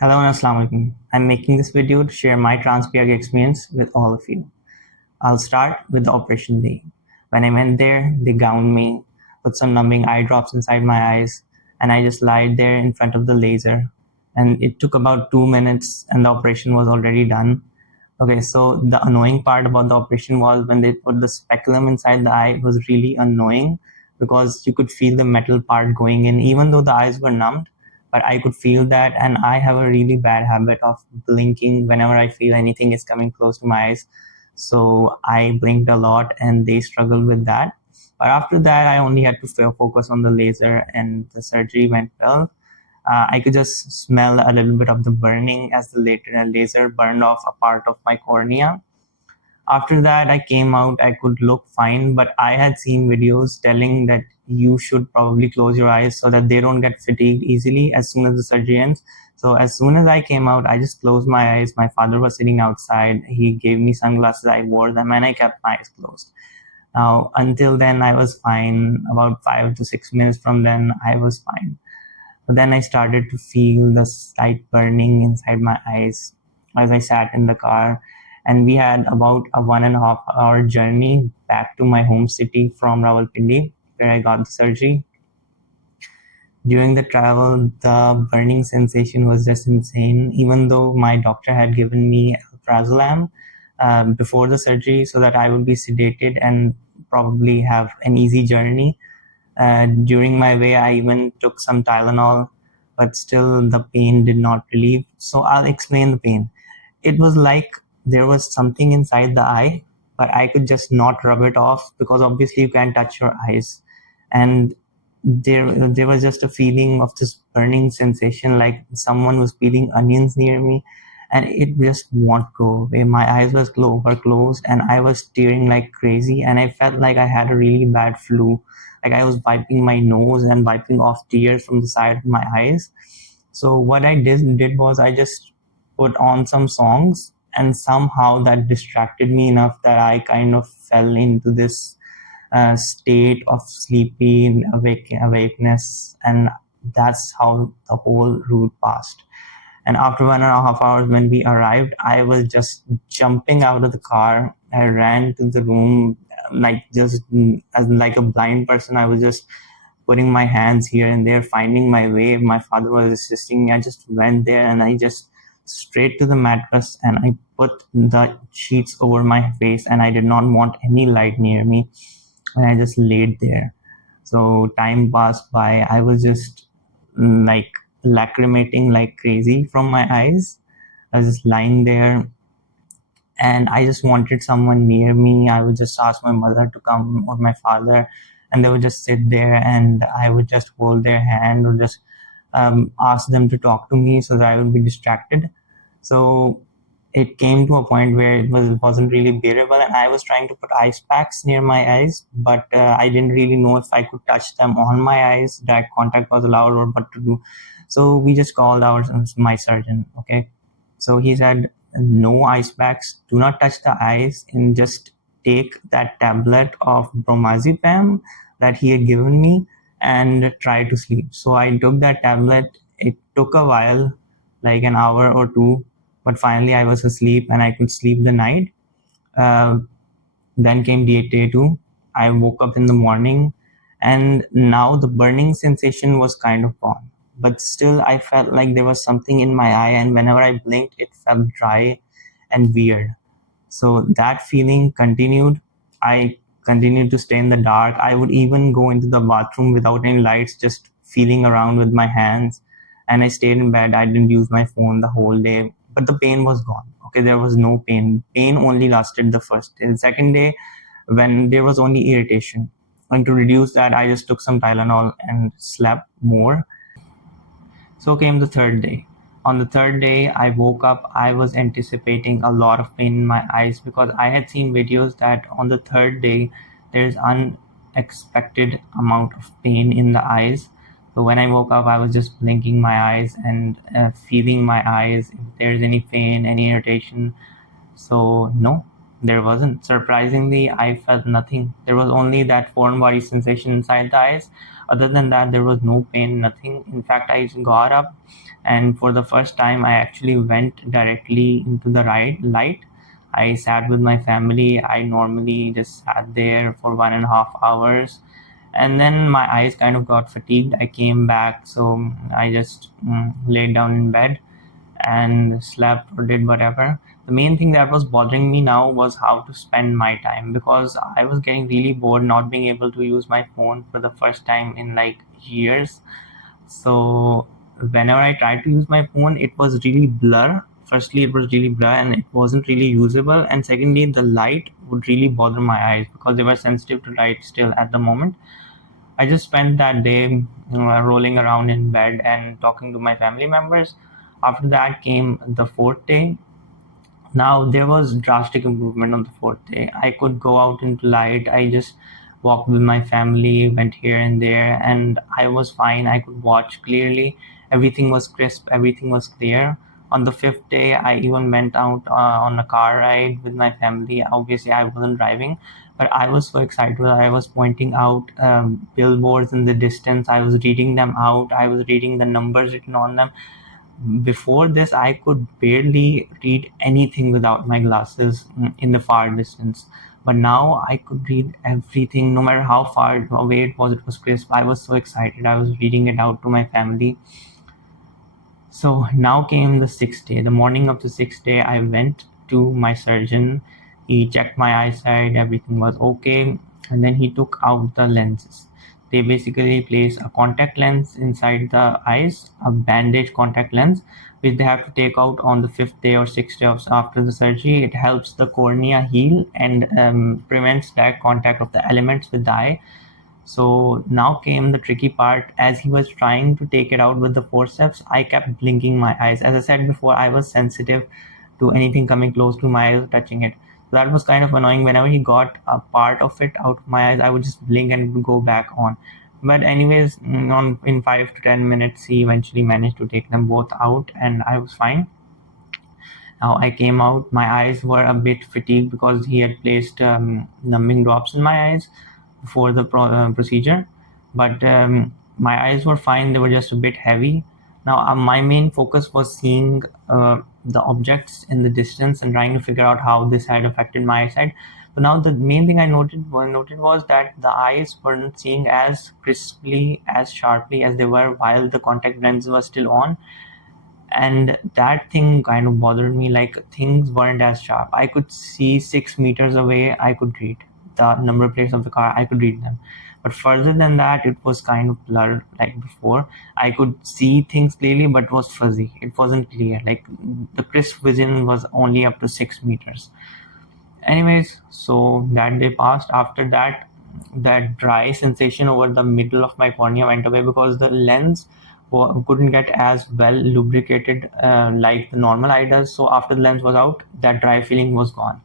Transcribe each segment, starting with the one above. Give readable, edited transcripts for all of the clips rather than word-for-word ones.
Hello and Assalamu alaikum. I'm making this video to share my TransPRK experience with all of you. I'll start with the operation day. When I went there, they gowned me, put some numbing eye drops inside my eyes, and I just lied there in front of the laser. And it took about 2 minutes and the operation was already done. Okay, so the annoying part about the operation was when they put the speculum inside the eye, it was really annoying because you could feel the metal part going in, even though the eyes were numbed. But I could feel that, and I have a really bad habit of blinking whenever I feel anything is coming close to my eyes. So I blinked a lot, and they struggled with that. But after that, I only had to focus on the laser, and the surgery went well. I could just smell a little bit of the burning as the laser burned off a part of my cornea. After that, I came out, I could look fine, but I had seen videos telling that you should probably close your eyes so that they don't get fatigued easily as soon as the surgery ends. So as soon as I came out, I just closed my eyes. My father was sitting outside. He gave me sunglasses. I wore them and I kept my eyes closed. Now, until then, I was fine. About 5 to 6 minutes from then, I was fine. But then I started to feel the slight burning inside my eyes as I sat in the car. And we had about a 1.5 hour journey back to my home city from Rawalpindi, where I got the surgery. During the travel, the burning sensation was just insane, even though my doctor had given me alprazolam before the surgery so that I would be sedated and probably have an easy journey. During my way, I even took some Tylenol, but still the pain did not relieve. So I'll explain the pain. It was like there was something inside the eye, but I could just not rub it off because obviously you can't touch your eyes. And there was just a feeling of this burning sensation, like someone was peeling onions near me, and it just won't go away. My eyes were closed, and I was tearing like crazy, and I felt like I had a really bad flu. Like I was wiping my nose and wiping off tears from the side of my eyes. So what I did was I just put on some songs, and somehow that distracted me enough that I kind of fell into this state of sleepy awakeness, and that's how the whole route passed. And after 1.5 hours, when we arrived, I was just jumping out of the car. I ran to the room, like just as like a blind person. I was just putting my hands here and there, finding my way. My father was assisting me. I just went there and I just straight to the mattress and I put the sheets over my face, and I did not want any light near me. And I just laid there. So time passed by. I was just like lacrimating like crazy from my eyes. I was just lying there and I just wanted someone near me. I would just ask my mother to come or my father, and they would just sit there and I would just hold their hand or just ask them to talk to me so that I would be distracted. So it came to a point where wasn't really bearable, and I was trying to put ice packs near my eyes, but I didn't really know if I could touch them on my eyes. Direct contact was allowed or what to do. So we just called my surgeon. Okay, so he said, no ice packs, do not touch the eyes, and just take that tablet of bromazepam that he had given me and try to sleep. So I took that tablet. It took a while, like an hour or two, but finally I was asleep and I could sleep the night. Uh, then came day two. I woke up in the morning, and now the burning sensation was kind of gone. But still, I felt like there was something in my eye, and whenever I blinked, it felt dry and weird. So that feeling continued. I continued to stay in the dark. I would even go into the bathroom without any lights, just feeling around with my hands. And I stayed in bed. I didn't use my phone the whole day, but the pain was gone. Okay, there was no pain. Pain only lasted the first day. The second day, when there was only irritation. And to reduce that, I just took some Tylenol and slept more. So came the third day. On the third day, I woke up. I was anticipating a lot of pain in my eyes because I had seen videos that on the third day, there's unexpected amount of pain in the eyes. So when I woke up, I was just blinking my eyes and feeling my eyes if there's any pain, any irritation. So no, there wasn't. Surprisingly, I felt nothing. There was only that foreign body sensation inside the eyes. Other than that, there was no pain, nothing. In fact, I got up, and for the first time I actually went directly into the light. I sat with my family. I normally just sat there for 1.5 hours, and then my eyes kind of got fatigued. I came back, so I just laid down in bed and slept or did whatever. The main thing that was bothering me now was how to spend my time, because I was getting really bored not being able to use my phone for the first time in like years. So whenever I tried to use my phone, it was really blur. Firstly, it was really blur and it wasn't really usable. And secondly, the light would really bother my eyes because they were sensitive to light still at the moment. I just spent that day rolling around in bed and talking to my family members. After that came the fourth day. Now there was drastic improvement on the fourth day. I could go out into light. I just walked with my family, went here and there, and I was fine. I could watch clearly. Everything was crisp, everything was clear. On the fifth day, I even went out on a car ride with my family. Obviously, I wasn't driving, but I was so excited. I was pointing out billboards in the distance. I was reading them out. I was reading the numbers written on them. Before this, I could barely read anything without my glasses in the far distance. But now I could read everything, no matter how far away it was crisp. I was so excited. I was reading it out to my family. So now came the sixth day. The morning of the sixth day, I went to my surgeon. He checked my eyesight, everything was okay. And then he took out the lenses. They basically place a contact lens inside the eyes, a bandage contact lens, which they have to take out on the fifth day or sixth day after the surgery. It helps the cornea heal and prevents direct contact of the elements with the eye. So now came the tricky part. As he was trying to take it out with the forceps, I kept blinking my eyes. As I said before, I was sensitive to anything coming close to my eyes, touching it. So that was kind of annoying. Whenever he got a part of it out of my eyes, I would just blink and it would go back on. But anyways, in 5 to 10 minutes, he eventually managed to take them both out and I was fine. Now I came out, my eyes were a bit fatigued because he had placed numbing drops in my eyes before the procedure, but my eyes were fine. They were just a bit heavy. Now my main focus was seeing the objects in the distance and trying to figure out how this had affected my eyesight. But now the main thing I noted was that the eyes weren't seeing as crisply, as sharply as they were while the contact lens was still on. And that thing kind of bothered me. Like, things weren't as sharp. I could see 6 meters away. I could read the number plates of the car. I could read them, but further than that, it was kind of blurred. Like before, I could see things clearly, but it was fuzzy. It wasn't clear. Like, the crisp vision was only up to 6 meters. Anyways, so that day passed. After that, that dry sensation over the middle of my cornea went away because the lens couldn't get as well lubricated like the normal eye does. So after the lens was out, that dry feeling was gone.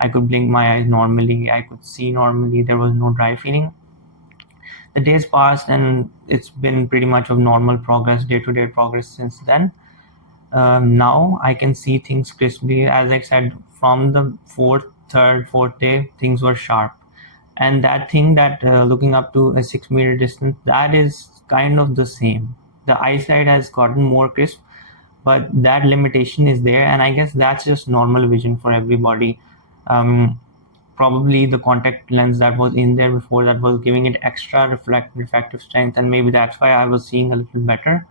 I could blink my eyes normally. I could see normally. There was no dry feeling. The days passed and it's been pretty much of normal progress, day-to-day progress since then. Now I can see things crisply. As I said, from the fourth day, things were sharp. And that thing that looking up to a 6 meter distance, that is kind of the same. The eyesight has gotten more crisp, but that limitation is there. And I guess that's just normal vision for everybody. Probably the contact lens that was in there before, that was giving it extra refractive strength, and maybe that's why I was seeing a little better.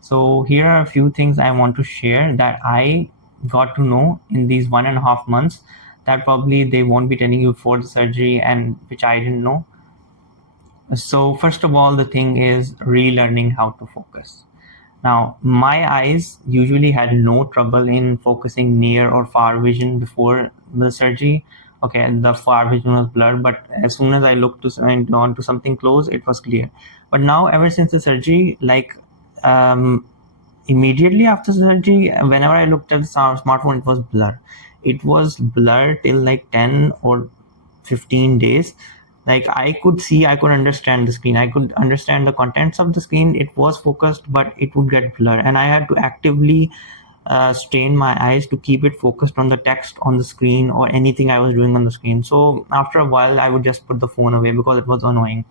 So here are a few things I want to share that I got to know in these 1.5 months that probably they won't be telling you before the surgery, and which I didn't know. So first of all, the thing is relearning how to focus. Now, my eyes usually had no trouble in focusing near or far vision before the surgery. Okay, the far vision was blurred, but as soon as I looked onto something close, it was clear. But now, ever since the surgery, like immediately after surgery, whenever I looked at the smartphone, it was blur. It was blurred till like 10 or 15 days. Like, I could see, I could understand the screen, I could understand the contents of the screen. It was focused, but it would get blurred, and I had to actively strain my eyes to keep it focused on the text on the screen or anything I was doing on the screen. So after a while, I would just put the phone away because it was annoying.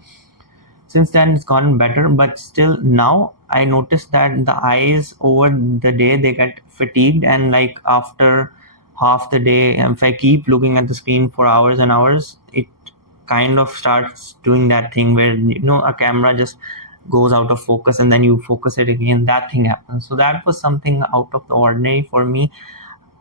Since then it's gotten better, but still now I noticed that the eyes over the day, they get fatigued, and like after half the day, if I keep looking at the screen for hours and hours, it kind of starts doing that thing where a camera just goes out of focus and then you focus it again. That thing happens. So that was something out of the ordinary for me.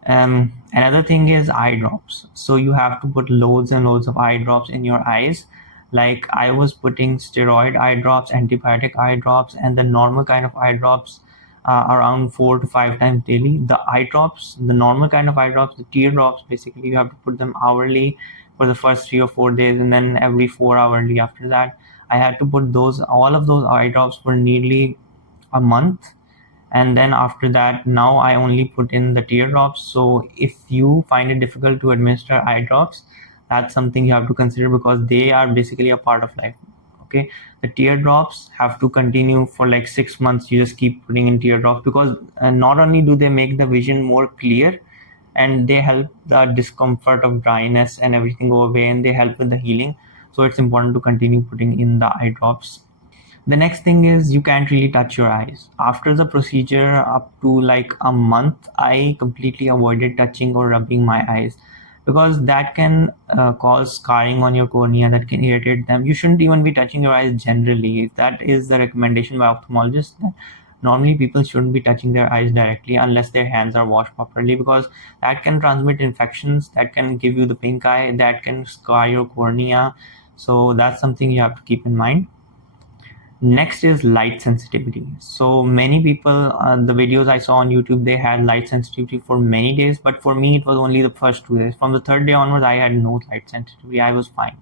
Another thing is eye drops. So you have to put loads and loads of eye drops in your eyes. Like I was putting steroid eye drops, antibiotic eye drops, and the normal kind of eye drops around 4 to 5 times daily. The eye drops, the normal kind of eye drops, the tear drops, basically you have to put them hourly for the first 3 or 4 days, and then every 4 hourly after that. I had to put all of those eye drops for nearly a month, and then after that now I only put in the teardrops. So if you find it difficult to administer eye drops, that's something you have to consider, because they are basically a part of life. Okay, the teardrops have to continue for like 6 months. You just keep putting in teardrops, because not only do they make the vision more clear, and they help the discomfort of dryness and everything go away, and they help with the healing. So it's important to continue putting in the eye drops. The next thing is you can't really touch your eyes. After the procedure, up to like a month, I completely avoided touching or rubbing my eyes, because that can cause scarring on your cornea, that can irritate them. You shouldn't even be touching your eyes generally. That is the recommendation by ophthalmologists. Normally people shouldn't be touching their eyes directly unless their hands are washed properly, because that can transmit infections, that can give you the pink eye, that can scar your cornea. So that's something you have to keep in mind. Next is light sensitivity. So many people, the videos I saw on YouTube, they had light sensitivity for many days, but for me it was only the first 2 days. From the third day onwards, I had no light sensitivity. I was fine.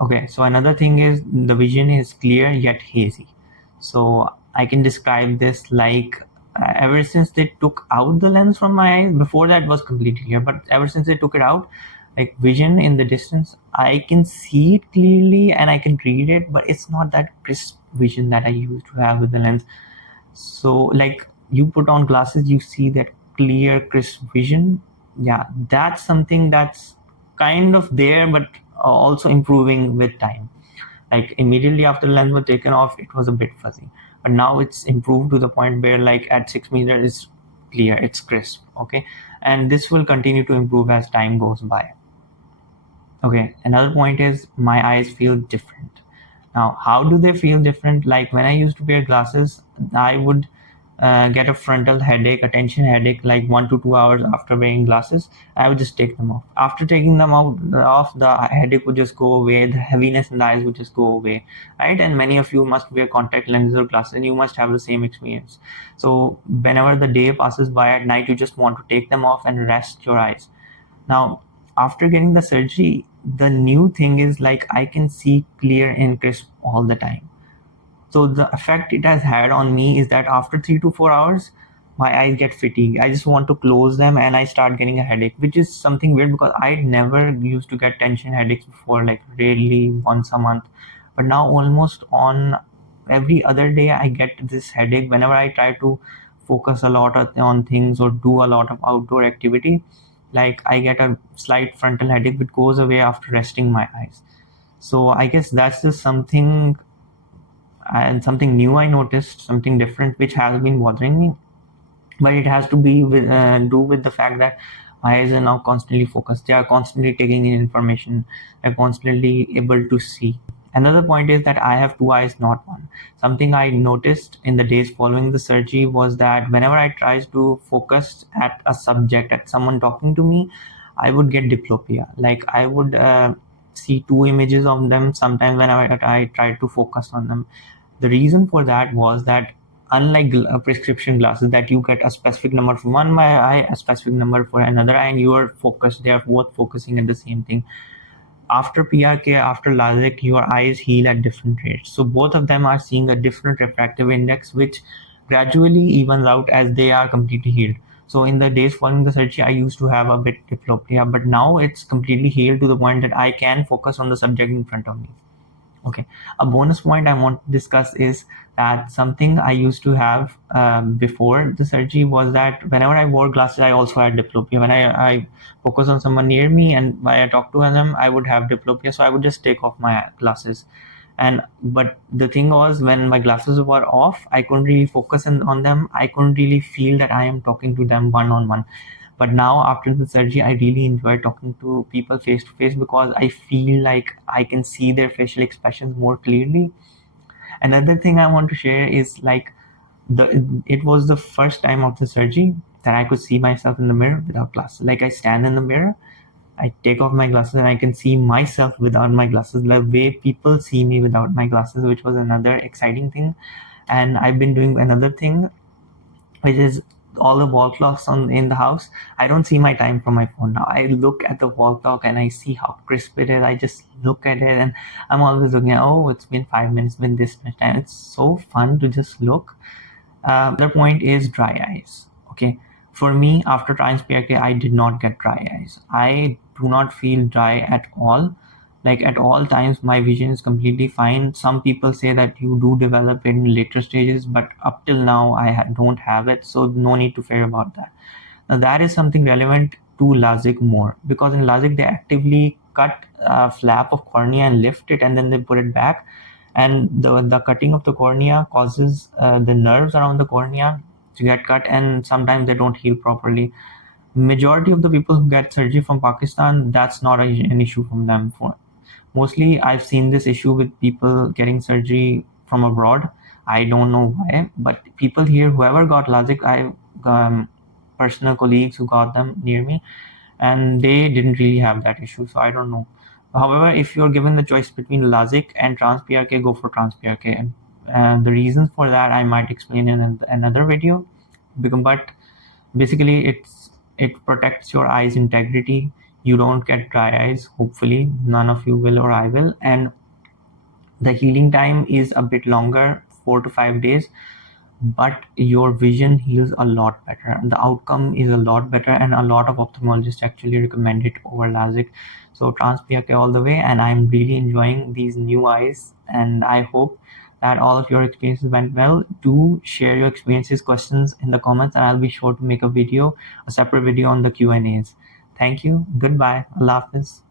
Okay, so another thing is the vision is clear yet hazy. So I can describe this like ever since they took out the lens from my eyes, before that was completely clear, but ever since they took it out, like vision in the distance, I can see it clearly and I can read it, but it's not that crisp vision that I used to have with the lens. So like you put on glasses, you see that clear, crisp vision. Yeah, that's something that's kind of there, but also improving with time. Like immediately after the lens was taken off, it was a bit fuzzy, but now it's improved to the point where like at 6 meters it's clear, it's crisp. Okay, and this will continue to improve as time goes by. Okay, another point is my eyes feel different. Now, how do they feel different? Like when I used to wear glasses, I would get a frontal headache, a tension headache, like 1 to 2 hours after wearing glasses. I would just take them off. After taking them off, the headache would just go away. The heaviness in the eyes would just go away, right? And many of you must wear contact lenses or glasses, and you must have the same experience. So whenever the day passes by at night, you just want to take them off and rest your eyes. Now, after getting the surgery, the new thing is like I can see clear and crisp all the time. So the effect it has had on me is that after 3 to 4 hours, my eyes get fatigued. I just want to close them and I start getting a headache, which is something weird because I never used to get tension headaches before, like rarely once a month. But now almost on every other day, I get this headache whenever I try to focus a lot on things or do a lot of outdoor activity. Like I get a slight frontal headache which goes away after resting my eyes. So I guess that's just something, and something new I noticed, something different which has been bothering me. But it has to be do with the fact that my eyes are now constantly focused. They are constantly taking in information. They're constantly able to see. Another point is that I have two eyes, not one. Something I noticed in the days following the surgery was that whenever I tried to focus at a subject, at someone talking to me, I would get diplopia. Like I would see two images of them sometimes whenever I tried to focus on them. The reason for that was that unlike prescription glasses, that you get a specific number for one eye, a specific number for another eye, and you are focused. They are both focusing at the same thing. After PRK, after LASIK, your eyes heal at different rates. So both of them are seeing a different refractive index, which gradually evens out as they are completely healed. So in the days following the surgery, I used to have a bit diplopia, but now it's completely healed to the point that I can focus on the subject in front of me. Okay, a bonus point I want to discuss is that something I used to have before the surgery was that whenever I wore glasses, I also had diplopia. When I focus on someone near me and when I talk to them, I would have diplopia. So I would just take off my glasses. And but the thing was, when my glasses were off, I couldn't really focus on them. I couldn't really feel that I am talking to them one on one. But now after the surgery, I really enjoy talking to people face to face, because I feel like I can see their facial expressions more clearly. Another thing I want to share is like, it was the first time of the surgery that I could see myself in the mirror without glasses. Like, I stand in the mirror, I take off my glasses, and I can see myself without my glasses, the way people see me without my glasses, which was another exciting thing. And I've been doing another thing, which is all the wall clocks on in the house. I don't see my time from my phone now. I look at the wall clock and I see how crisp it is. I just look at it, and I'm always looking at, oh, it's been 5 minutes, been this much time. It's so fun to just look. Other point is dry eyes. Okay, for me, after TransPRK, I did not get dry eyes. I do not feel dry at all. Like, at all times, my vision is completely fine. Some people say that you do develop it in later stages, but up till now, don't have it, so no need to fear about that. Now, that is something relevant to LASIK more, because in LASIK, they actively cut a flap of cornea and lift it, and then they put it back. And the cutting of the cornea causes the nerves around the cornea to get cut, and sometimes they don't heal properly. Majority of the people who get surgery from Pakistan, that's not an issue from them. For mostly, I've seen this issue with people getting surgery from abroad. I don't know why, but people here, whoever got LASIK, I personal colleagues who got them near me, and they didn't really have that issue. So I don't know. However, if you're given the choice between LASIK and TransPRK, go for TransPRK. And the reasons for that I might explain in another video. But basically, it protects your eyes integrity. You don't get dry eyes. Hopefully, none of you will, or I will. And the healing time is a bit longer, 4 to 5 days, but your vision heals a lot better. The outcome is a lot better, and a lot of ophthalmologists actually recommend it over LASIK. So TransPRK all the way, and I'm really enjoying these new eyes, and I hope that all of your experiences went well. Do share your experiences, questions in the comments, and I'll be sure to make a separate video on the Q&As. Thank you. Goodbye. Allah Hafiz.